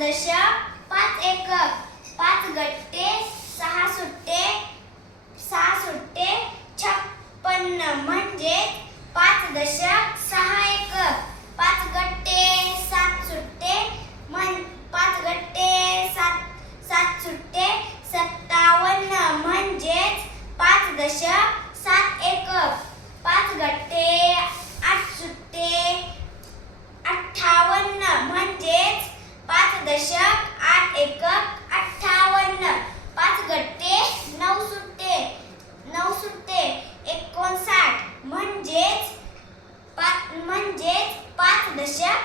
दशक 5 एकक, 5 गट्टे 6 सुट्टे, 6 सुट्टे 56 म्हणजे 5 दशक 6 एकक, 5 गट्टे 7 सुट्टे 5 गट्टे 7 सुट्टे 57 म्हणजेच 5 दशक 7 एकक, 5 गट्टे 8 सुट्टे 58 म्हणजेच 5 दशक 8 एकक 58, 5 गट्टे 9 सुट्टे 59 म्हणजेच 5 दशक